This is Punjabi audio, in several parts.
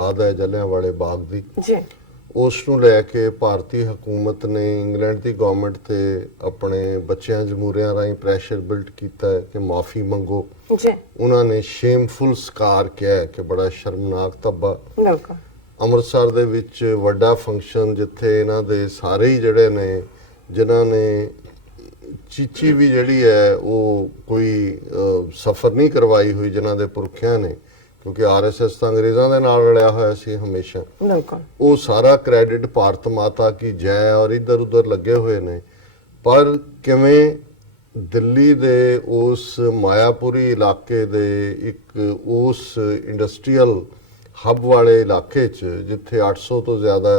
याद है जलियांवाले बाग दी जी ਉਸ ਨੂੰ ਲੈ ਕੇ ਭਾਰਤੀ ਹਕੂਮਤ ਨੇ ਇੰਗਲੈਂਡ ਦੀ ਗਵਰਨਮੈਂਟ ਤੇ ਆਪਣੇ ਬੱਚਿਆਂ ਜਮਹੂਰੀਆਂ ਰਾਹੀਂ ਪ੍ਰੈਸ਼ਰ ਬਿਲਡ ਕੀਤਾ ਹੈ ਕਿ ਮਾਫੀ ਮੰਗੋ ਜੀ ਉਹਨਾਂ ਨੇ ਸ਼ੇਮਫੁਲ ਸਕਾਰ ਕਿਹਾ ਹੈ ਕਿ ਬੜਾ ਸ਼ਰਮਨਾਕ ਧੱਬਾ ਬਿਲਕੁਲ ਅੰਮ੍ਰਿਤਸਰ ਦੇ ਵਿੱਚ ਵੱਡਾ ਫੰਕਸ਼ਨ ਜਿੱਥੇ ਇਹਨਾਂ ਦੇ ਸਾਰੇ ਹੀ ਜਿਹੜੇ ਨੇ ਜਿਨ੍ਹਾਂ ਨੇ ਚੀਚੀ ਵੀ ਜਿਹੜੀ ਹੈ ਉਹ ਕੋਈ ਸਫ਼ਰ ਨਹੀਂ ਕਰਵਾਈ ਹੋਈ ਜਿਨ੍ਹਾਂ ਦੇ ਪੁਰਖਿਆਂ ਨੇ ਕਿਉਂਕਿ ਆਰਐਸਐਸ ਤਾਂ ਅੰਗਰੇਜ਼ਾਂ ਦੇ ਨਾਲ ਰਲਿਆ ਹੋਇਆ ਸੀ ਹਮੇਸ਼ਾ ਬਿਲਕੁਲ ਉਹ ਸਾਰਾ ਕ੍ਰੈਡਿਟ ਭਾਰਤ ਮਾਤਾ ਕੀ ਜੈ ਔਰ ਇੱਧਰ ਉੱਧਰ ਲੱਗੇ ਹੋਏ ਨੇ ਪਰ ਕਿਵੇਂ ਦਿੱਲੀ ਦੇ ਉਸ ਮਾਇਆਪੁਰੀ ਇਲਾਕੇ ਦੇ ਇੱਕ ਉਸ ਇੰਡਸਟਰੀਅਲ ਹੱਬ ਵਾਲੇ ਇਲਾਕੇ 'ਚ ਜਿੱਥੇ 800 ਤੋਂ ਜ਼ਿਆਦਾ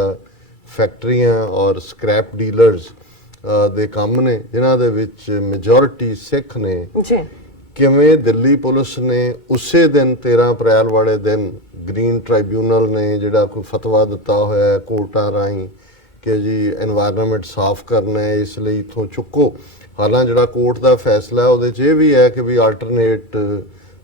ਫੈਕਟਰੀਆਂ ਔਰ ਸਕ੍ਰੈਪ ਡੀਲਰਸ ਦੇ ਕੰਮ ਨੇ ਜਿਨ੍ਹਾਂ ਦੇ ਵਿੱਚ ਮੈਜੋਰਿਟੀ ਸਿੱਖ ਨੇ ਜੀ ਕਿਵੇਂ ਦਿੱਲੀ ਪੁਲਿਸ ਨੇ ਉਸੇ ਦਿਨ 13 ਅਪ੍ਰੈਲ ਵਾਲੇ ਦਿਨ ਗ੍ਰੀਨ ਟ੍ਰਾਈਬਿਊਨਲ ਨੇ ਜਿਹੜਾ ਕੋਈ ਫਤਵਾ ਦਿੱਤਾ ਹੋਇਆ ਹੈ ਕੋਰਟਾਂ ਰਾਹੀਂ ਕਿ ਜੀ এনवायरमेंट ਸਾਫ਼ ਕਰਨਾ ਹੈ ਇਸ ਲਈ ਇਥੋਂ ਚੁੱਕੋ ਹਾਲਾਂ ਜਿਹੜਾ ਕੋਰਟ ਦਾ ਫੈਸਲਾ ਉਹਦੇ 'ਚ ਇਹ ਵੀ ਹੈ ਕਿ ਵੀ ਆਲਟਰਨੇਟ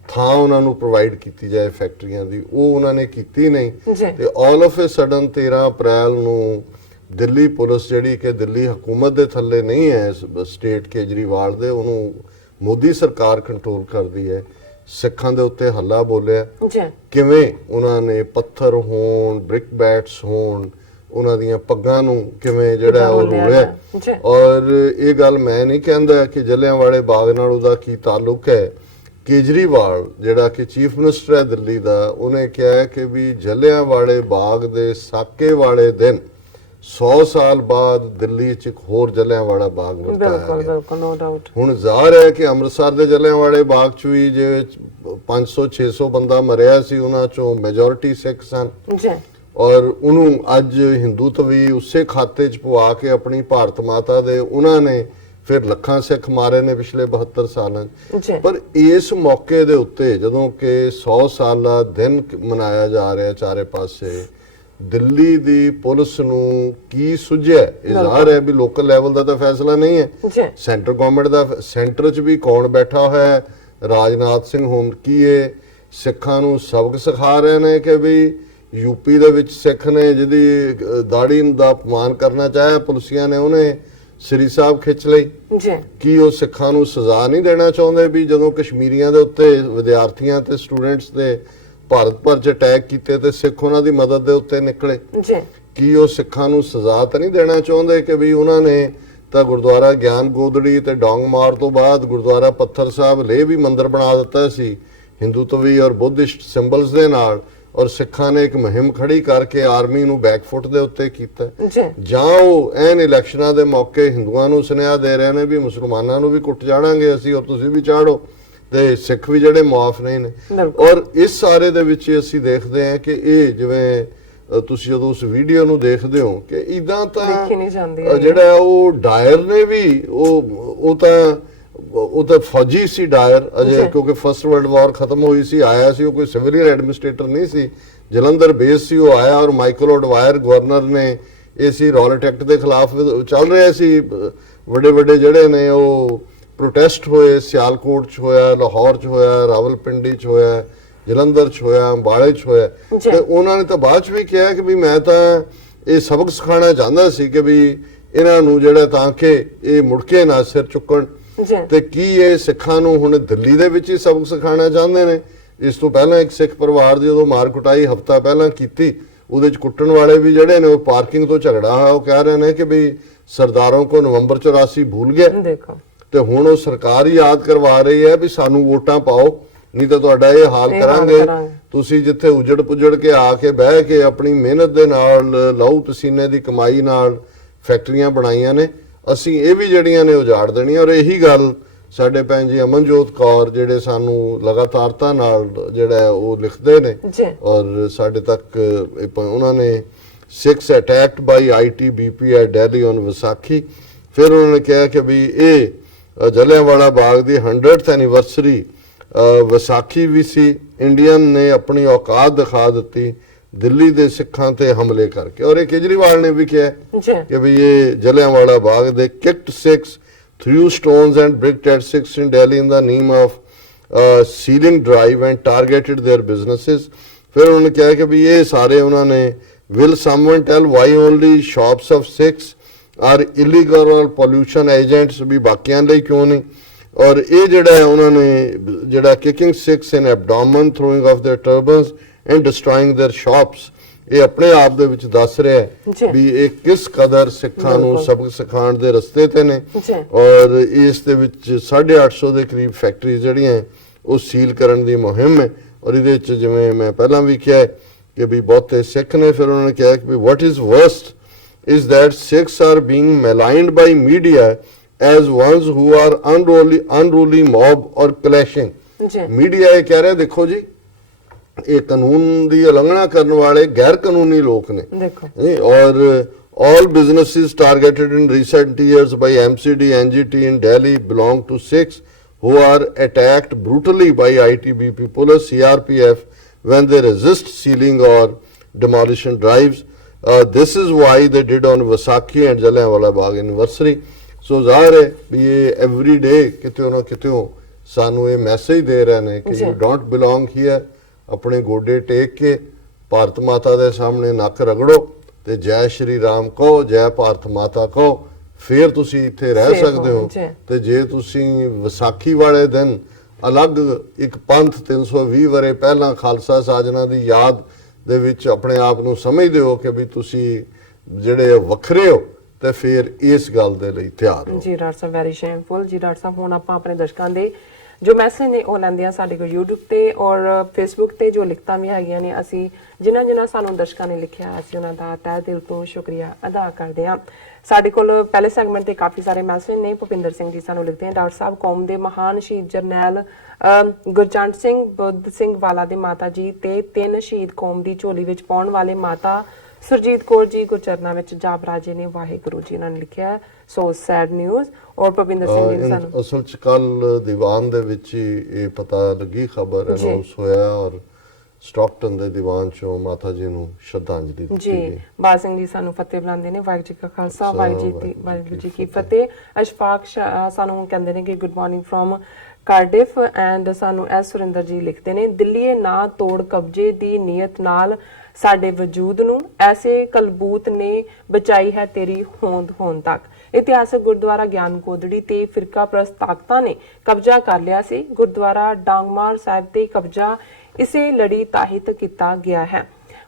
ਥਾਂ ਉਹਨਾਂ ਨੂੰ ਪ੍ਰੋਵਾਈਡ ਕੀਤੀ ਜਾਏ ਫੈਕਟਰੀਆਂ ਦੀ ਉਹ ਉਹਨਾਂ ਨੇ ਕੀਤੀ ਨਹੀਂ ਤੇ ਆਲ ਆਫ ਅ ਸਡਨ 13 ਅਪ੍ਰੈਲ ਨੂੰ ਦਿੱਲੀ ਪੁਲਿਸ ਜਿਹੜੀ ਕਿ ਦਿੱਲੀ ਹਕੂਮਤ ਦੇ ਥੱਲੇ ਨਹੀਂ ਹੈ ਸਟੇਟ ਕੇਜਰੀਵਾਲ ਦੇ ਉਹਨੂੰ ਮੋਦੀ ਸਰਕਾਰ ਕੰਟਰੋਲ ਕਰਦੀ ਹੈ ਸਿੱਖਾਂ ਦੇ ਉੱਤੇ ਹੱਲਾ ਬੋਲਿਆ ਕਿਵੇਂ ਉਹਨਾਂ ਨੇ ਪੱਥਰ ਹੋਣ ਬ੍ਰਿਕ ਬੈਟਸ ਹੋਣ ਉਹਨਾਂ ਦੀਆਂ ਪੱਗਾਂ ਨੂੰ ਕਿਵੇਂ ਜਿਹੜਾ ਉਹ ਰੋਲਿਆ ਔਰ ਇਹ ਗੱਲ ਮੈਂ ਨਹੀਂ ਕਹਿੰਦਾ ਕਿ ਜਲਿਆਂਵਾਲੇ ਬਾਗ ਨਾਲ ਉਹਦਾ ਕੀ ਤਾਲੁਕ ਹੈ ਕੇਜਰੀਵਾਲ ਜਿਹੜਾ ਕਿ ਚੀਫ ਮਿਨਿਸਟਰ ਹੈ ਦਿੱਲੀ ਦਾ ਉਹਨੇ ਕਿਹਾ ਕਿ ਵੀ ਜਲਿਆਂਵਾਲੇ ਬਾਗ ਦੇ ਸਾਕੇ ਵਾਲੇ ਦਿਨ 100 ਸਾਲ ਬਾਅਦ ਦਿੱਲੀ 'ਚ ਇੱਕ ਹੋਰ ਜਲਿਆਂਵਾਲਾ ਬਾਗ ਵਰਤਾਇਆ ਗਿਆ ਹੁਣ ਜ਼ਾਹਰ ਹੈ ਕਿ ਅੰਮ੍ਰਿਤਸਰ ਦੇ ਜਲਿਆਂਵਾਲੇ ਬਾਗ 'ਚ ਵੀ ਜੇ 500-600 ਬੰਦਾ ਮਰਿਆ ਸੀ ਉਹਨਾਂ 'ਚੋਂ ਮੈਜੋਰਿਟੀ ਸਿੱਖ ਸਨ ਔਰ ਉਹਨੂੰ ਅੱਜ ਹਿੰਦੂਤਵੀ ਉਸੇ ਖਾਤੇ 'ਚ ਪਵਾ ਕੇ ਆਪਣੀ ਭਾਰਤ ਮਾਤਾ ਦੇ ਉਹਨਾਂ ਨੇ ਫਿਰ ਲੱਖਾਂ ਸਿੱਖ ਮਾਰੇ ਨੇ ਪਿਛਲੇ 72 ਸਾਲਾਂ 'ਚ ਪਰ ਇਸ ਮੌਕੇ ਦੇ ਉੱਤੇ ਜਦੋਂ ਕਿ 100 ਸਾਲਾ ਦਿਨ ਮਨਾਇਆ ਜਾ ਰਿਹਾ ਚਾਰੇ ਪਾਸੇ ਦਿੱਲੀ ਦੀ ਪੁਲਿਸ ਨੂੰ ਕੀ ਸੁਝਿਆ ਜ਼ਾਹਰ ਹੈ ਵੀ ਲੋਕਲ ਲੈਵਲ ਦਾ ਤਾਂ ਫੈਸਲਾ ਨਹੀਂ ਹੈ ਸੈਂਟਰ ਗਵਰਨਮੈਂਟ ਦਾ ਸੈਂਟਰ 'ਚ ਵੀ ਕੌਣ ਬੈਠਾ ਹੋਇਆ ਹੈ ਰਾਜਨਾਥ ਸਿੰਘ ਹੋਮ ਕੀ ਇਹ ਸਿੱਖਾਂ ਨੂੰ ਸਬਕ ਸਿਖਾ ਰਹੇ ਨੇ ਕਿ ਵੀ ਯੂਪੀ ਦੇ ਵਿੱਚ ਸਿੱਖ ਨੇ ਜਿਹਦੀ ਦਾੜੀ ਦਾ ਅਪਮਾਨ ਕਰਨਾ ਚਾਹਿਆ ਪੁਲਿਸੀਆਂ ਨੇ ਉਹਨੇ ਸ੍ਰੀ ਸਾਹਿਬ ਖਿੱਚ ਲਈ ਕੀ ਉਹ ਸਿੱਖਾਂ ਨੂੰ ਸਜ਼ਾ ਨਹੀਂ ਦੇਣਾ ਚਾਹੁੰਦੇ ਵੀ ਜਦੋਂ ਕਸ਼ਮੀਰੀਆਂ ਦੇ ਉੱਤੇ ਵਿਦਿਆਰਥੀਆਂ ਤੇ ਸਟੂਡੈਂਟਸ ਦੇ ਭਾਰਤ ਭਰ 'ਚ ਅਟੈਕ ਕੀਤੇ ਤੇ ਸਿੱਖ ਉਹਨਾਂ ਦੀ ਮਦਦ ਦੇ ਉੱਤੇ ਨਿਕਲੇ ਕੀ ਉਹ ਸਿੱਖਾਂ ਨੂੰ ਸਜ਼ਾ ਤਾਂ ਨਹੀਂ ਦੇਣਾ ਚਾਹੁੰਦੇ ਕਿ ਵੀ ਉਹਨਾਂ ਨੇ ਤਾਂ ਗੁਰਦੁਆਰਾ ਗਿਆਨ ਗੋਦੜੀ ਤੇ ਡੋਂਗ ਮਾਰ ਤੋਂ ਬਾਅਦ ਗੁਰਦੁਆਰਾ ਪੱਥਰ ਸਾਹਿਬ ਲੇ ਵੀ ਮੰਦਿਰ ਬਣਾ ਦਿੱਤਾ ਸੀ ਹਿੰਦੂਤਵੀ ਔਰ ਬੁੱਧਿਸਟ ਸਿੰਬਲਸ ਦੇ ਨਾਲ ਔਰ ਸਿੱਖਾਂ ਨੇ ਇੱਕ ਮੁਹਿੰਮ ਖੜੀ ਕਰਕੇ ਆਰਮੀ ਨੂੰ ਬੈਕਫੁੱਟ ਦੇ ਉੱਤੇ ਕੀਤਾ ਜਾਂ ਉਹ ਐਨ ਇਲੈਕਸ਼ਨਾਂ ਦੇ ਮੌਕੇ ਹਿੰਦੂਆਂ ਨੂੰ ਸੁਨੇਹਾ ਦੇ ਰਹੇ ਨੇ ਵੀ ਮੁਸਲਮਾਨਾਂ ਨੂੰ ਵੀ ਕੁੱਟ ਜਾਣਾਂਗੇ ਅਸੀਂ ਔਰ ਤੁਸੀਂ ਵੀ ਚਾੜੋ ਤੇ ਸਿੱਖ ਵੀ ਜਿਹੜੇ ਮੁਆਫ ਨਹੀਂ ਨੇ ਔਰ ਇਸ ਸਾਰੇ ਦੇ ਵਿੱਚ ਅਸੀਂ ਦੇਖਦੇ ਹਾਂ ਕਿ ਇਹ ਜਿਵੇਂ ਤੁਸੀਂ ਜਦੋਂ ਉਸ ਵੀਡੀਓ ਨੂੰ ਦੇਖਦੇ ਹੋ ਕਿ ਇਦਾਂ ਤਾਂ ਜਿਹੜਾ ਉਹ ਡਾਇਰ ਨੇ ਵੀ ਉਹ ਤਾਂ ਫੌਜੀ ਸੀ ਡਾਇਰ ਅਜੇ ਕਿਉਂਕਿ ਫਸਟ ਵਰਲਡ ਵਾਰ ਖਤਮ ਹੋਈ ਸੀ ਆਇਆ ਸੀ ਉਹ ਕੋਈ ਸਿਵਿਲੀਅਨ ਐਡਮਿਨਿਸਟ੍ਰੇਟਰ ਨਹੀਂ ਸੀ ਜਲੰਧਰ ਬੇਸ ਸੀ ਉਹ ਆਇਆ ਔਰ ਮਾਈਕਲ ਓਡਵਾਇਰ ਗਵਰਨਰ ਨੇ ਇਹ ਸੀ ਰੌਲਟ ਐਕਟ ਦੇ ਖਿਲਾਫ ਚੱਲ ਰਿਹਾ ਸੀ ਵੱਡੇ ਵੱਡੇ ਜਿਹੜੇ ਨੇ ਉਹ ਪ੍ਰੋਟੈਸਟ ਹੋਏ ਸਿਆਲਕੋਟ 'ਚ ਹੋਇਆ ਲਾਹੌਰ 'ਚ ਹੋਇਆ ਰਾਵਲਪਿੰਡੀ 'ਚ ਹੋਇਆ ਜਲੰਧਰ 'ਚ ਹੋਇਆ ਅੰਬਾਲੇ 'ਚ ਹੋਇਆ ਤੇ ਉਹਨਾਂ ਨੇ ਤਾਂ ਬਾਅਦ 'ਚ ਵੀ ਕਿਹਾ ਕਿ ਵੀ ਮੈਂ ਤਾਂ ਇਹ ਸਬਕ ਸਿਖਾਉਣਾ ਚਾਹੁੰਦਾ ਸੀ ਕਿ ਵੀ ਇਹਨਾਂ ਨੂੰ ਜਿਹੜਾ ਤਾਂ ਕਿ ਇਹ ਮੁੜ ਕੇ ਨਾ ਸਿਰ ਚੁੱਕਣ ਤੇ ਕੀ ਇਹ ਸਿੱਖਾਂ ਨੂੰ ਹੁਣ ਦਿੱਲੀ ਦੇ ਵਿੱਚ ਹੀ ਸਬਕ ਸਿਖਾਉਣਾ ਚਾਹੁੰਦੇ ਨੇ ਇਸ ਤੋਂ ਪਹਿਲਾਂ ਇੱਕ ਸਿੱਖ ਪਰਿਵਾਰ ਦੀ ਜਦੋਂ ਮਾਰ ਕੁਟਾਈ ਹਫ਼ਤਾ ਪਹਿਲਾਂ ਕੀਤੀ ਉਹਦੇ 'ਚ ਕੁੱਟਣ ਵਾਲੇ ਵੀ ਜਿਹੜੇ ਨੇ ਉਹ ਪਾਰਕਿੰਗ ਤੋਂ ਝਗੜਾ ਹੋਇਆ ਉਹ ਕਹਿ ਰਹੇ ਨੇ ਕਿ ਵੀ ਸਰਦਾरों को नवंबर 84 भूल गए ਤੇ ਹੁਣ ਉਹ ਸਰਕਾਰ ਹੀ ਯਾਦ ਕਰਵਾ ਰਹੀ ਹੈ ਵੀ ਸਾਨੂੰ ਵੋਟਾਂ ਪਾਓ ਨਹੀਂ ਤਾਂ ਤੁਹਾਡਾ ਇਹ ਹਾਲ ਕਰਾਂਗੇ ਤੁਸੀਂ ਜਿੱਥੇ ਉਜੜ ਪੁਜੜ ਕੇ ਆ ਕੇ ਬਹਿ ਕੇ ਆਪਣੀ ਮਿਹਨਤ ਦੇ ਨਾਲ ਲਹੂ ਪਸੀਨੇ ਦੀ ਕਮਾਈ ਨਾਲ ਫੈਕਟਰੀਆਂ ਬਣਾਈਆਂ ਨੇ ਅਸੀਂ ਇਹ ਵੀ ਜਿਹੜੀਆਂ ਨੇ ਉਜਾੜ ਦੇਣੀਆਂ ਔਰ ਇਹੀ ਗੱਲ ਸਾਡੇ ਭੈਣ ਜੀ ਅਮਨਜੋਤ ਕੌਰ ਜਿਹੜੇ ਸਾਨੂੰ ਲਗਾਤਾਰਤਾ ਨਾਲ ਜਿਹੜਾ ਉਹ ਲਿਖਦੇ ਨੇ ਔਰ ਸਾਡੇ ਤੱਕ ਉਹਨਾਂ ਨੇ 6 attacked by ITBP at Delhi on Vaisakhi ਫਿਰ ਉਹਨਾਂ ਨੇ ਕਿਹਾ ਕਿ ਵੀ ਇਹ ਜਲਿਆਂਵਾਲਾ ਬਾਗ ਦੀ 100th ਐਨੀਵਰਸਰੀ ਵਿਸਾਖੀ ਵੀ ਸੀ ਇੰਡੀਅਨ ਨੇ ਆਪਣੀ ਔਕਾਤ ਦਿਖਾ ਦਿੱਤੀ ਦਿੱਲੀ ਦੇ ਸਿੱਖਾਂ ਤੇ ਹਮਲੇ ਕਰਕੇ ਔਰ ਇਹ ਕੇਜਰੀਵਾਲ ਨੇ ਵੀ ਕਿਹਾ ਕਿ ਵੀ ਇਹ ਜਲਿਆਂਵਾਲਾ ਬਾਗ ਦੇ kicked 6 threw stones and bricked at 6 in Delhi in the name of sealing drive and targeted their businesses ਫਿਰ ਉਹਨਾਂ ਨੇ ਕਿਹਾ ਕਿ ਵੀ ਇਹ ਸਾਰੇ ਉਹਨਾਂ ਨੇ will someone tell why only shops of Sikhs are illegal or pollution agents, ਵੀ ਬਾਕੀਆਂ ਲਈ ਕਿਉਂ ਨਹੀਂ। ਔਰ ਇਹ ਜਿਹੜਾ ਹੈ ਉਹਨਾਂ ਨੇ ਜਿਹੜਾ kicking Sikhs in abdomen, throwing off their turbans and destroying their shops, ਇਹ ਆਪਣੇ ਆਪ ਦੇ ਵਿੱਚ ਦੱਸ ਰਿਹਾ ਹੈ ਵੀ ਇਹ ਕਿਸ ਕਦਰ ਸਿੱਖਾਂ ਨੂੰ ਸਬਕ ਸਿਖਾਉਣ ਦੇ ਰਸਤੇ ਤੇ ਨੇ। ਔਰ ਇਸ ਦੇ ਵਿੱਚ 850 ਦੇ ਕਰੀਬ ਫੈਕਟਰੀ ਜਿਹੜੀਆਂ ਉਹ ਸੀਲ ਕਰਨ ਦੀ ਮੁਹਿੰਮ ਹੈ। ਔਰ ਇਹਦੇ ਵਿੱਚ ਜਿਵੇਂ ਮੈਂ ਪਹਿਲਾਂ ਵੀ ਕਿਹਾ ਕਿ ਵੀ ਬਹੁਤੇ ਸਿੱਖ ਨੇ। ਫਿਰ ਉਹਨਾਂ ਨੇ ਕਿਹਾ ਕਿ what is worst is that Sikhs are being maligned by media as ones who are unruly mob or clashing। Media ਇਹ ਕਹਿ ਰਿਹਾ ਦੇਖੋ ਜੀ ਇਹ ਕਾਨੂੰਨ ਦੀ ਉਲੰਘਣਾ ਕਰਨ ਵਾਲੇ ਗੈਰ ਕਾਨੂੰਨੀ ਲੋਕ ਨੇ ਦੇਖੋ। ਔਰ all businesses targeted in recent years by MCD NGT in Delhi belong to Sikhs who are attacked brutally by ITBP police CRPF when they resist sealing or demolition drives। This is why they did on Vaisakhi and Jallianwala Bagh anniversary। So ਜ਼ਾਹਰ ਹੈ ਵੀ ਇਹ every day ਕਿਤੇ ਨਾ ਕਿਤੇ ਸਾਨੂੰ ਇਹ ਮੈਸੇਜ ਦੇ ਰਹੇ ਨੇ ਕਿ you don't belong here। ਆਪਣੇ ਗੋਡੇ ਟੇਕ ਕੇ ਭਾਰਤ ਮਾਤਾ ਦੇ ਸਾਹਮਣੇ ਨੱਕ ਰਗੜੋ ਤੇ ਜੈ ਸ਼੍ਰੀ ਰਾਮ ਕਹੋ, ਜੈ ਭਾਰਤ ਮਾਤਾ ਕਹੋ, ਫਿਰ ਤੁਸੀਂ ਇੱਥੇ ਰਹਿ ਸਕਦੇ ਹੋ। ਤੇ ਜੇ ਤੁਸੀਂ ਵਿਸਾਖੀ ਵਾਲੇ ਦਿਨ ਅਲੱਗ ਇੱਕ ਪੰਥ 320 ਵਰੇ ਪਹਿਲਾਂ ਖਾਲਸਾ ਸਾਜਨਾ ਦੀ ਯਾਦ ਦੇ ਵਿੱਚ ਆਪਣੇ ਆਪ ਨੂੰ ਸਮਝਦੇ ਹੋ ਕਿ ਵੀ ਤੁਸੀਂ ਜਿਹੜੇ ਵੱਖਰੇ ਹੋ ਤੇ ਫਿਰ ਇਸ ਗੱਲ ਦੇ ਲਈ ਤਿਆਰ ਹੋ। ਜੀ ਡਾਕਟਰ ਸਾਹਿਬ ਵੈਰੀ ਸ਼ੇਮਫੁਲ। ਜੀ ਡਾਕਟਰ ਸਾਹਿਬ ਹੁਣ ਆਪਾਂ ਆਪਣੇ ਦਰਸ਼ਕਾਂ ਦੇ ਜੋ ਮੈਸੇਜ ਨੇ ਉਹ ਲੈਂਦੇ ਆ ਸਾਡੇ ਕੋਲ YouTube ਤੇ ਔਰ Facebook ਤੇ ਜੋ ਲਿਖਤਾਂ ਵੀ ਹੈਗੀਆਂ ਨੇ। ਅਸੀਂ ਜਿਨ੍ਹਾਂ ਸਾਨੂੰ ਦਰਸ਼ਕਾਂ ਨੇ ਲਿਖਿਆ ਅਸੀਂ ਉਹਨਾਂ ਦਾ ਤਹਿ ਦਿਲ ਤੋਂ ਸ਼ੁਕਰੀਆ ਅਦਾ ਕਰਦੇ ਹਾਂ। ਸਾਡੇ ਕੋਲ ਪਹਿਲੇ ਸੈਗਮੈਂਟ ਤੇ ਕਾਫੀ ਸਾਰੇ ਮੈਸੇਜ ਨੇ। ਭੁਪਿੰਦਰ ਸਿੰਘ ਜੀ ਸਾਨੂੰ ਲਿਖਦੇ ਹਨ ਡਾਕਟਰ ਸਾਹਿਬ ਕੌਮ ਦੇ ਮਹਾਨ ਸ਼ਹੀਦ ਜਰਨੈਲ ਗੁਰਜੰਟ ਸਿੰਘ ਬੁੱਧ ਸਿੰਘ ਵਾਲਾ ਦੇ ਮਾਤਾ ਜੀ ਤੇ 3 ਸ਼ਹੀਦ ਕੌਮ ਦੀ ਝੋਲੀ ਵਿੱਚ ਪਾਉਣ ਵਾਲੇ ਮਾਤਾ ਸੁਰਜੀਤ ਕੌਰ ਜੀ ਗੁਰਚਰਨਾਂ ਵਿੱਚ ਜਾਬ ਰਾਜੇ ਨੇ। ਵਾਹਿਗੁਰੂ ਜੀ ਇਹਨਾਂ ਨੇ ਲਿਖਿਆ ਸੋ ਸੈਡ ਨਿਊਜ਼। ਔਰ ਭੁਪਿੰਦਰ ਸਿੰਘ ਜੀ ਸਾਨੂੰ ਅਸਲ ਚ ਕੱਲ ਦੀਵਾਨ ਦੇ ਵਿੱਚ ਇਹ ਪਤਾ ਲੱਗੀ ਖਬਰ ਅਨਾਉਂਸ ਹੋਇਆ ਔਰ ਸਟਾਕਟਨ ਦੇ ਦੀਵਾਨ ਚੋਂ ਮਾਤਾ ਜੀ ਨੂੰ ਸ਼ਰਧਾਂਜਲੀ ਦਿੱਤੀ ਜੀ। ਬਾਲ ਸਿੰਘ ਜੀ ਸਾਨੂੰ ਫਤਿਹ ਬੁਲਾਉਂਦੇ ਨੇ। ਵਾਹਿਗੁਰੂ ਜੀ ਕਾ ਖਾਲਸਾ ਵਾਹਿਗੁਰੂ ਜੀ ਕੀ ਫਤਿਹ। ਅਸ਼ਫਾਕ ਸਾਨੂੰ ਕਹਿੰਦੇ ਨੇ ਕਿ ਗੁੱਡ ਮਾਰਨਿੰਗ ਫਰੋਮ ਕਾਰਡਿਫ ਐਂਡ ਸਾਨੂੰ ਐਸ ਸੁਰਿੰਦਰ ਜੀ ਲਿਖਦੇ ਨੇ ਦਿੱਲੀਏ ਨਾ ਤੋੜ ਕਬਜ਼ੇ ਦੀ ਨੀਅਤ ਨਾਲ ਸਾਡੇ ਵਜੂਦ ਨੂੰ ਐਸੇ ਕਲਬੂਤ ਨੇ ਬਚਾਈ ਹੈ ਤੇਰੀ ਹੋਂਦ ਹੋਣ ਤੱਕ। ਇਤਿਹਾਸਕ ਗੁਰਦੁਆਰਾ ਗਿਆਨ ਕੋਦੜੀ ਤੇ ਫਿਰਕਾ ਪ੍ਰਸਤ ਤਾਕਤਾਂ ਨੇ ਕਬਜ਼ਾ ਕਰ ਲਿਆ ਸੀ। ਗੁਰਦੁਆਰਾ ਡਾਂਗਮਾਰ ਸਾਹਿਬ ਤੇ ਕਬਜ਼ਾ ਇਸੇ ਲੜੀ ਤਾਹਿਤ ਕੀਤਾ ਗਿਆ ਹੈ।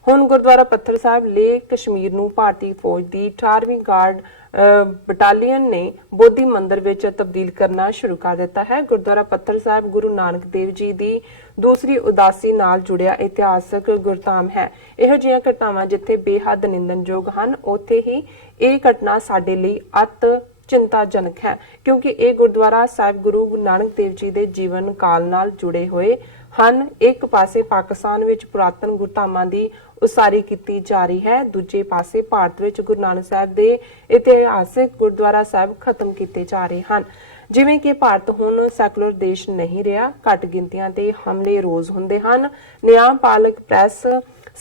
ਹੁਣ ਗੁਰਦੁਆਰਾ ਪੱਥਰ ਸਾਹਿਬ ਲੇਹ ਕਸ਼ਮੀਰ ਨੂੰ ਭਾਰਤੀ ਫੌਜ ਦੀ 18ਵੀਂ ਗਾਰਡ ਬਟਾਲੀਅਨ ਨੇ ਬੋਧੀ ਮੰਦਿਰ ਵਿੱਚ ਤਬਦੀਲ ਕਰਨਾ ਸ਼ੁਰੂ ਕਰ ਦਿੱਤਾ ਹੈ। ਗੁਰਦੁਆਰਾ ਪੱਥਰ ਸਾਹਿਬ ਗੁਰੂ ਨਾਨਕ ਦੇਵ ਜੀ ਦੀ ਦੂਸਰੀ ਉਦਾਸੀ ਨਾਲ ਜੁੜਿਆ ਇਤਿਹਾਸਕ ਗੁਰਧਾਮ ਹੈ। ਇਹੋ ਜਿਹੀਆਂ ਘਟਨਾਵਾਂ ਜਿੱਥੇ ਬੇਹੱਦ ਨਿੰਦਨਯੋਗ ਹਨ ਉੱਥੇ ਹੀ ਇਹ ਘਟਨਾ ਸਾਡੇ ਲਈ ਅਤ ਚਿੰਤਾਜਨਕ ਹੈ ਕਿਉਂਕਿ ਇਹ ਗੁਰਦੁਆਰਾ ਸਾਹਿਬ ਗੁਰੂ ਨਾਨਕ ਦੇਵ ਜੀ ਦੇ ਜੀਵਨ ਕਾਲ ਨਾਲ ਜੁੜੇ ਹੋਏ ਹਨ। ਇੱਕ ਪਾਸੇ ਪਾਕਿਸਤਾਨ ਵਿੱਚ ਪੁਰਾਤਨ ਗੁਰਧਾਮਾਂ ਦੀ ਉਸਾਰੀ ਕੀਤੀ ਜਾ ਰਹੀ ਹੈ, ਦੂਜੇ ਪਾਸੇ ਭਾਰਤ ਵਿੱਚ ਗੁਰੂ ਨਾਨਕ ਸਾਹਿਬ ਦੇ ਇਤਿਹਾਸਕ ਗੁਰਦੁਆਰਾ ਸਾਹਿਬ ਖਤਮ ਕੀਤੇ ਜਾ ਰਹੇ ਹਨ। ਜਿਵੇਂ ਕਿ ਭਾਰਤ ਹੁਣ ਸੈਕੂਲਰ ਦੇਸ਼ ਨਹੀਂ ਰਿਹਾ, ਘੱਟ ਗਿਣਤੀਆਂ ਤੇ ਹਮਲੇ ਰੋਜ਼ ਹੁੰਦੇ ਹਨ। ਨਿਆਂਪਾਲਕ ਪ੍ਰੈਸ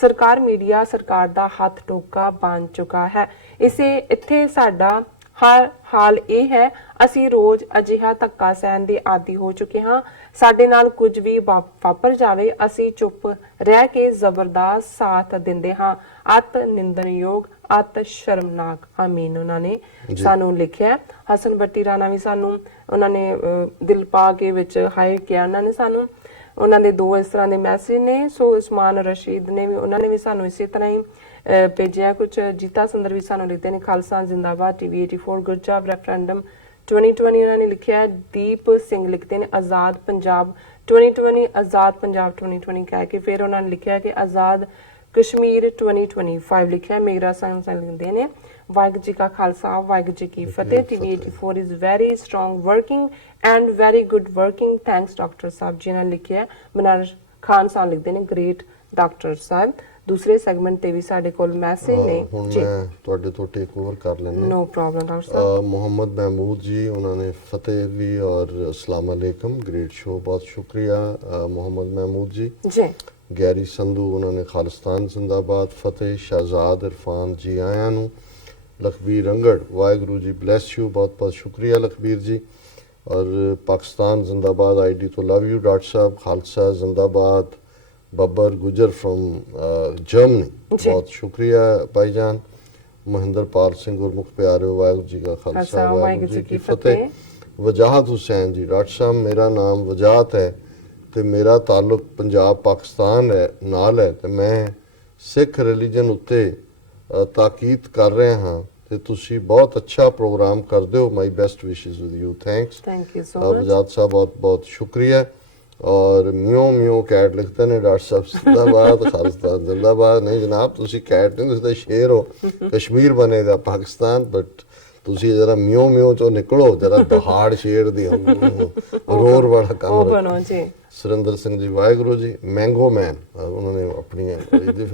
ਸਰਕਾਰ ਮੀਡੀਆ ਸਰਕਾਰ ਦਾ ਹੱਥ ਟੋਕਾ ਬਣ ਚੁੱਕਾ ਹੈ। ਇੱਥੇ ਸਾਡਾ ਹਾਲ ਇਹ ਹੈ ਅਸੀਂ ਰੋਜ਼ ਅਜਿਹਾ ਧੱਕਾ ਸਹਿਣ ਦੇ ਆਦੀ ਹੋ ਚੁੱਕੇ ਹਾਂ। ਸਾਡੇ ਨਾਲ ਕੁਝ ਵੀ ਵਾਪਰ ਜਾਵੇ ਅਸੀਂ ਚੁੱਪ ਰਹਿ ਕੇ ਜ਼ਬਰਦਸਤ ਸਾਥ ਦਿੰਦੇ ਹਾਂ। ਅਤ ਨਿੰਦਨਯੋਗ ਅਤ ਸ਼ਰਮਨਾਕ। ਆਮੀਨ ਉਹਨਾਂ ਨੇ ਸਾਨੂੰ ਲਿਖਿਆ। ਹਸਨ ਬੱਟੀ ਰਾਣਾ ਵੀ ਸਾਨੂੰ ਉਹਨਾਂ ਨੇ ਦਿਲ ਪਾ ਕੇ ਵਿੱਚ ਹਾਏ ਕਿਹਾ ਉਹਨਾਂ ਨੇ ਸਾਨੂੰ। ਉਹਨਾਂ ਦੇ 2 ਇਸ ਤਰ੍ਹਾਂ ਦੇ ਮੈਸੇਜ ਨੇ। ਸੋ ਉਸਮਾਨ ਰਸ਼ੀਦ ਨੇ ਵੀ ਉਹਨਾਂ ਨੇ ਵੀ ਸਾਨੂੰ ਇਸੇ ਤਰ੍ਹਾਂ ਹੀ ਭੇਜਿਆ। ਕੁਝ ਜੀਤਾ ਸੁੰਦਰ ਵੀ ਸਾਨੂੰ ਲਿਖਦੇ ਨੇ ਖਾਲਸਾ ਜ਼ਿੰਦਾਬਾਦ ਟੀਵੀ 84 ਗੁੱਡ ਜੌਬ ਰੈਫਰੈਂਡਮ 2020 ਉਹਨਾਂ ਨੇ ਲਿਖਿਆ। ਦੀਪ ਸਿੰਘ ਲਿਖਦੇ ਨੇ ਆਜ਼ਾਦ ਪੰਜਾਬ 2020 ਆਜ਼ਾਦ ਪੰਜਾਬ 2020 ਕਹਿ ਕੇ ਫਿਰ ਉਹਨਾਂ ਨੇ ਲਿਖਿਆ ਕਿ ਆਜ਼ਾਦ ਕਸ਼ਮੀਰ 2025 ਲਿਖਿਆ। ਮੇਰਾ ਸੰਗ ਲਿਖਦੇ ਨੇ ਵਾਹਿਗੁਰੂ ਜੀ ਕਾ ਖਾਲਸਾ ਵਾਹਿਗੁਰੂ ਜੀ ਕੀ ਫਤਿਹ। TV 84 is very strong working and very good working thanks doctor Sahib ji ਨੇ ਲਿਖਿਆ। ਮਨਾਰ ਖਾਨ ਸਾਹਿਬ ਲਿਖਦੇ ਨੇ ਗ੍ਰੇਟ ਡਾਕਟਰ ਸਾਹਿਬ। ਦੂਸਰੇ ਸੈਗਮੈਂਟ ਤੇ ਵੀ ਸਾਡੇ ਕੋਲ ਮੈਸੇਜ ਨੇ ਜੀ, ਮੈਂ ਤੁਹਾਡੇ ਤੋਂ ਟੇਕ ਓਵਰ ਕਰ ਲੈਂਦਾ। ਨੋ ਪ੍ਰੋਬਲਮ ਡਾਕਟਰ ਸਾਹਿਬ। मोहम्मद महमूद जी उन्होंने फतेह भी और अस्सलाम वालेकुम ग्रेट शो बहुत शुक्रिया मोहम्मद महमूद जी। गैरी संधू उन्होंने खालिस्तान जिंदाबाद फतेह शहजाद इरफान जी आया नू लखबीर रंगड़ वाहिगुरू जी ब्लैस यू बहुत बहुत शुक्रिया लखबीर जी। और पाकिस्तान जिंदाबाद ID तो लव यू डॉक्टर साहब। खालसा जिंदाबाद ਬੱਬਰ ਗੁਜਰ ਫਰਮ ਜਰਮਨੀ, ਜੀ। ਬਹੁਤ ਸ਼ੁਕਰੀਆ ਭਾਈਜਾਨ। ਮਹਿੰਦਰਪਾਲ ਸਿੰਘ ਗੁਰਮੁਖ ਪਿਆਰਿਓ, ਵਾਹਿਗੁਰੂ ਜੀ ਕਾ ਖਾਲਸਾ ਵਾਹਿਗੁਰੂ ਜੀ ਕੀ ਫਤਿਹ। ਵਜਾਹਤ ਹੁਸੈਨ ਜੀ, ਡਾਕਟਰ ਸਾਹਿਬ ਮੇਰਾ ਨਾਮ ਵਜਾਹਤ ਹੈ ਤੇ ਮੇਰਾ ਤਾਲੁਕ ਪੰਜਾਬ ਪਾਕਿਸਤਾਨ ਹੈ ਨਾਲ ਹੈ ਤੇ ਮੈਂ ਸਿੱਖ ਰਿਲੀਜਨ ਉੱਤੇ ਤਾਕੀਦ ਕਰ ਰਿਹਾ ਹਾਂ ਤੇ ਤੁਸੀਂ ਬਹੁਤ ਅੱਛਾ ਪ੍ਰੋਗਰਾਮ ਕਰਦੇ ਹੋ। My best wishes with you, thanks. Thank you so much. Wajahat sahab बहुत बहुत शुक्रिया। और म्यों म्यों कैट लिखते हैं डॉक्टर साहब जिंदाबाद, खालिस्तान जिंदाबाद। नहीं जनाब, तुसी कैट नहीं, तुसी तो शेर हो। कश्मीर बनेगा पाकिस्तान, बट तुसी जरा म्यों म्यों चो निकलो, जरा दहाड़ शेर दी रोर वाला ओ काम बनो जी। सुरेंद्र सिंह जी वाहिगुरु जी। मैंगो मैन उन्होंने अपनी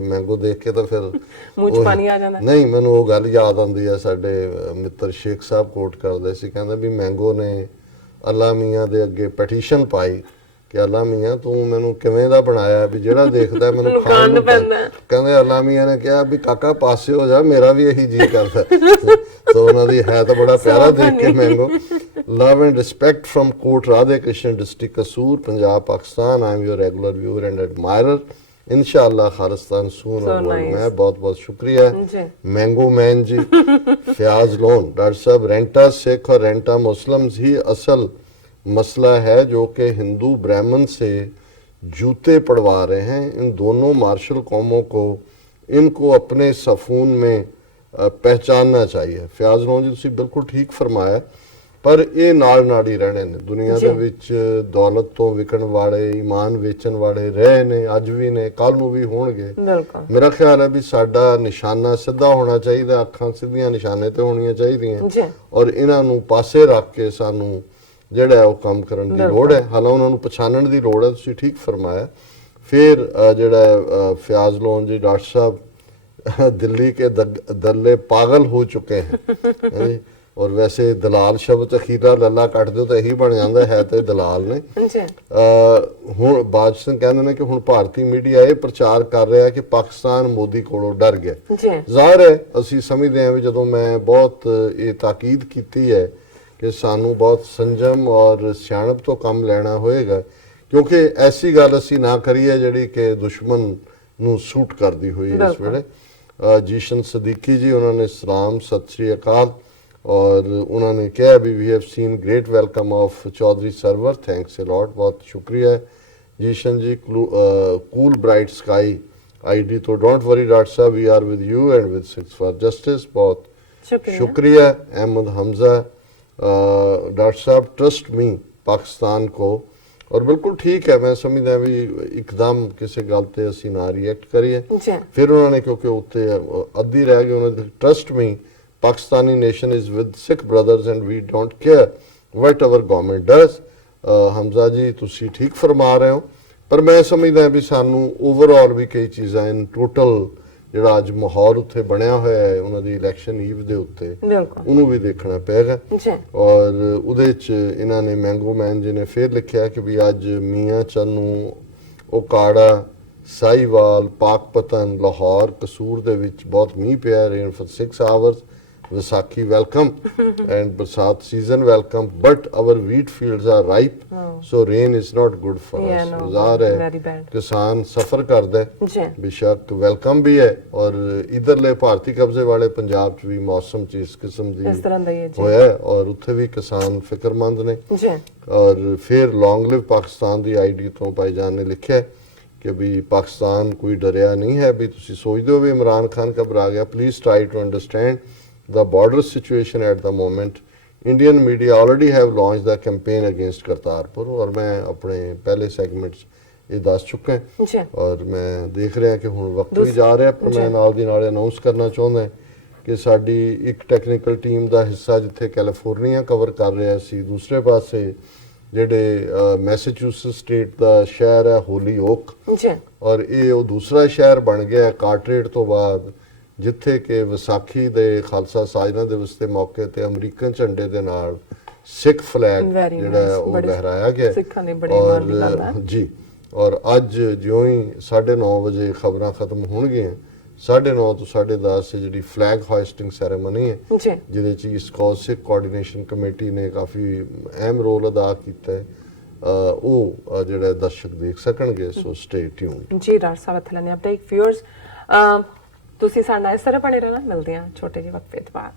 मैंगो देख के तो फिर ਮੂੰਹ 'ਚ ਪਾਣੀ ਆ ਜਾਂਦਾ। ਨਹੀਂ, ਮੈਨੂੰ ਉਹ ਗੱਲ ਯਾਦ ਆਉਂਦੀ ਹੈ, ਸਾਡੇ ਮਿੱਤਰ ਸ਼ੇਖ ਸਾਹਿਬ ਕੋਟ ਕਰਦੇ ਸੀ, ਕਹਿੰਦੇ ਵੀ ਮੈਂਗੋ ਨੇ ਅੱਲਾ ਮੀਆਂ ਦੇ ਅੱਗੇ ਪਟੀਸ਼ਨ ਪਾਈ ਕਿ ਅੱਲਾ ਮੀਆਂ ਤੂੰ ਮੈਨੂੰ ਕਿਵੇਂ ਦਾ ਬਣਾਇਆ ਵੀ ਜਿਹੜਾ ਦੇਖਦਾ ਮੈਨੂੰ ਖਾਣ ਨੂੰ ਪੈਂਦਾ। ਕਹਿੰਦੇ ਅੱਲਾ ਮੀਆਂ ਨੇ ਕਿਹਾ ਵੀ ਕਾਕਾ ਪਾਸੇ ਹੋ ਜਾ, ਮੇਰਾ ਵੀ ਇਹੀ ਜੀ ਕਰਦਾ। ਸੋ ਉਹਨਾਂ ਦੀ ਹੈ ਤਾਂ ਬੜਾ ਪਿਆਰਾ ਦੇਖ ਕੇ mango. Love and respect from Kot Radhe Krishan district Kasur, Punjab Pakistan. I am your regular viewer and admirer. इंशाअल्लाह खालिस्तान सून और वर्ल्ड में। बहुत बहुत शुक्रिया mango man ji. Fayaz Lone, doctor साहब रेंटा सिख और रेंटा मुस्लिम्स ही असल मसला है जो कि हिंदू ब्राह्मण से जूते पड़वा रहे हैं। इन दोनों मार्शल कौमों को इनको अपने सफून में पहचानना चाहिए। फयाज लोन जी तुसी बिल्कुल ठीक फरमाया, पर ਇਹ ਨਾਲ ਨਾਲ ਹੀ ਰਹਿਣੇ ਨੇ ਦੁਨੀਆ ਦੇ ਵਿੱਚ। ਦੌਲਤ ਤੋਂ ਵਿਕਣ ਵਾਲੇ, ਈਮਾਨ ਵੇਚਣ ਵਾਲੇ ਰਹੇ ਨੇ, ਅੱਜ ਵੀ ਨੇ, ਕੱਲ ਨੂੰ ਵੀ ਹੋਣਗੇ। ਮੇਰਾ ਖਿਆਲ ਹੈ ਵੀ ਸਾਡਾ ਨਿਸ਼ਾਨਾ ਸਿੱਧਾ ਹੋਣਾ ਚਾਹੀਦਾ, ਅੱਖਾਂ ਸਿੱਧੀਆਂ ਨਿਸ਼ਾਨੇ ਤੇ ਹੋਣੀਆਂ ਚਾਹੀਦੀਆਂ ਔਰ ਇਹਨਾਂ ਨੂੰ ਪਾਸੇ ਰੱਖ ਕੇ ਸਾਨੂੰ ਜਿਹੜਾ ਉਹ ਕੰਮ ਕਰਨ ਦੀ ਲੋੜ ਹੈ। ਹਾਲਾਂ ਉਹਨਾਂ ਨੂੰ ਪਛਾਣਨ ਦੀ ਲੋੜ ਹੈ, ਤੁਸੀਂ ਠੀਕ ਫਰਮਾਇਆ। ਫਿਰ ਜਿਹੜਾ ਫयाज ਲੋਨ ਜੀ, डॉक्टर साहब दिल्ली के दल्ले पागल हो चुके हैं। और वैसे दलाल शब्द अखीरा लला कट दो तो यही बन जाता है तो दलाल ने। ਹੁਣ ਬਾਜ ਸਿੰਘ ਕਹਿੰਦੇ ਨੇ ਕਿ ਹੁਣ ਭਾਰਤੀ ਮੀਡੀਆ ਇਹ ਪ੍ਰਚਾਰ ਕਰ ਰਿਹਾ ਕਿ ਪਾਕਿਸਤਾਨ ਮੋਦੀ ਕੋਲੋਂ ਡਰ ਗਿਆ। ਜ਼ਾਹਿਰ ਹੈ ਅਸੀਂ ਸਮਝਦੇ ਹਾਂ ਵੀ ਜਦੋਂ ਮੈਂ ਬਹੁਤ ਇਹ ਤਾਕੀਦ ਕੀਤੀ ਹੈ ਕਿ ਸਾਨੂੰ ਬਹੁਤ ਸੰਜਮ ਔਰ ਸਿਆਣਪ ਤੋਂ ਕੰਮ ਲੈਣਾ ਹੋਏਗਾ, ਕਿਉਂਕਿ ਐਸੀ ਗੱਲ ਅਸੀਂ ਨਾ ਕਰੀਏ ਜਿਹੜੀ ਕਿ ਦੁਸ਼ਮਣ ਨੂੰ ਸੂਟ ਕਰਦੀ ਹੋਈ ਇਸ ਵੇਲੇ। ਜੀਸ਼ਨ ਸਦੀਕੀ ਜੀ, ਉਹਨਾਂ ਨੇ ਸਲਾਮ, ਸਤਿ ਸ੍ਰੀ ਅਕਾਲ। और उन्होंने कहा भी we have seen great welcome of Chaudhry Sarwar, thanks a lot, बहुत शुक्रिया है Zeeshan ji. Cool bright sky ID, तो डोंट वरी डॉक्टर साहब, we are with you and with Sikhs for justice, बहुत शुक्रिया। अहमद हमजा, डॉक्टर साहब ट्रस्ट मी पाकिस्तान को, और बिल्कुल ठीक है, मैं समझदा भी एकदम किसी गल ते असीं ना रिएक्ट करिए। फिर उन्होंने क्योंकि उत्ते अद्धी रह गई, उन्होंने trust me Pakistani nation is with Sikh brothers and we don't care what our government does। Hamza ji तुसी ठीक फरमा रहे हो, पर मैं समझदा भी सानू ओवरऑल भी कई चीज़ां इन टोटल ਜਿਹੜਾ ਅੱਜ ਮਾਹੌਲ ਉੱਥੇ ਬਣਿਆ ਹੋਇਆ ਹੈ ਉਹਨਾਂ ਦੀ ਇਲੈਕਸ਼ਨ ਈਵ ਦੇ ਉੱਤੇ, ਉਹਨੂੰ ਵੀ ਦੇਖਣਾ ਪਏਗਾ। ਔਰ ਉਹਦੇ 'ਚ ਇਹਨਾਂ ਨੇ ਮੈਂਗੋ ਮੈਨ ਜੀ ਨੇ ਫਿਰ ਲਿਖਿਆ ਕਿ ਵੀ ਅੱਜ ਮੀਆਂ ਚੰਨੂ, ਓਕਾੜਾ, ਸਾਈਵਾਲ, ਪਾਕਪਤਨ, ਲਾਹੌਰ, ਕਸੂਰ ਦੇ ਵਿੱਚ ਬਹੁਤ ਮੀਂਹ ਪਿਆ, rain for 6 hours. Vaisakhi welcome and ਬਰਸਾਤ season welcome, but our wheat fields are ripe, so rain is not good for us. ਗੁਜ਼ਾਰ ਹੈ ਕਿਸਾਨ ਸਫਰ ਕਰਦਾ ਹੈ, ਬੇਸ਼ੱਕ ਵੈਲਕਮ ਵੀ ਹੈ। ਔਰ ਇਧਰਲੇ ਭਾਰਤੀ ਕਬਜ਼ੇ ਵਾਲੇ ਪੰਜਾਬ 'ਚ ਵੀ ਮੌਸਮ 'ਚ ਇਸ ਕਿਸਮ ਦੀ ਹੋਇਆ ਔਰ ਉੱਥੇ ਵੀ ਕਿਸਾਨ ਫਿਕਰਮੰਦ ਨੇ। ਔਰ ਫਿਰ ਲੌਂਗ ਲਿਵ ਪਾਕਿਸਤਾਨ ਦੀ ਆਈਡੀ ਤੋਂ ਭਾਈਜਾਨ ਨੇ ਲਿਖਿਆ कि भी पाकिस्तान कोई डरिया नहीं है। भी तुसी सोचते हो भी इमरान खान घबरा गया, please try to understand the border situation at the moment. Indian media already have launch the campaign against Kartarpur, और मैं अपने पहले सैगमेंट्स ये दस चुके हैं और मैं देख रहा कि हुण वक्त भी जा रहा है, पर मैं नाल दी नाल अनाउंस करना चाहुंदा कि साडी एक टैक्नीकल टीम का हिस्सा जिथे कैलीफोर्निया कवर कर रहा सी, दूसरे पासे ਜਿਹੜੇ ਮੈਸੇਚੂਸਟਸ ਸਟੇਟ ਦਾ ਸ਼ਹਿਰ ਹੈ ਹੋਲੀਓਕ, ਔਰ ਇਹ ਉਹ ਦੂਸਰਾ ਸ਼ਹਿਰ ਬਣ ਗਿਆ ਕਾਰਟਰੇਟ ਤੋਂ ਬਾਅਦ ਜਿੱਥੇ ਕਿ ਵਿਸਾਖੀ ਦੇ ਖਾਲਸਾ ਸਾਜਨਾ ਦਿਵਸ ਦੇ ਮੌਕੇ ਤੇ ਅਮਰੀਕਨ ਝੰਡੇ ਦੇ ਨਾਲ ਸਿੱਖ ਫਲੈਗ ਜਿਹੜਾ ਉਹ ਲਹਿਰਾਇਆ ਗਿਆ ਔਰ ਜੀ। ਔਰ ਅੱਜ ਜਿਉਂ ਹੀ 9:30 ਵਜੇ ਖਬਰਾਂ ਖਤਮ ਹੋਣਗੀਆਂ, 9:30 ਤੋਂ 10:30 ਜਿਹੜੀ ਫਲੈਗ ਹੋਇਸਟਿੰਗ ਸੈਰੇਮਨੀ ਹੈ ਜਿਹਦੇ 'ਚ ਈਸਟ ਕੋਸਟ ਸਿੱਖ ਕੋਆਰਡੀਨੇਸ਼ਨ ਕਮੇਟੀ ਨੇ ਕਾਫੀ ਅਹਿਮ ਰੋਲ ਅਦਾ ਕੀਤਾ ਹੈ। ਉਹ ਜਿਹੜੇ ਦਰਸ਼ਕ ਦੇਖ ਸਕਣਗੇ। ਸੋ ਸਟੇ ਟਿਊਨਡ। ਜੀ ਡਾਕਟਰ ਸਾਹਿਬ ਇੱਥੇ ਲੈਣੇ ਅਪਡੇਟ ਵਿਊਅਰਸ ਤੁਸੀਂ ਸਾਡੇ ਨਾਲ ਇਸ ਤਰ੍ਹਾਂ ਬਣੇ ਰਹਿਣਾ। ਮਿਲਦੇ ਹਾਂ ਛੋਟੇ ਜਿਹੇ ਵਕਫੇ ਤੋਂ ਬਾਅਦ।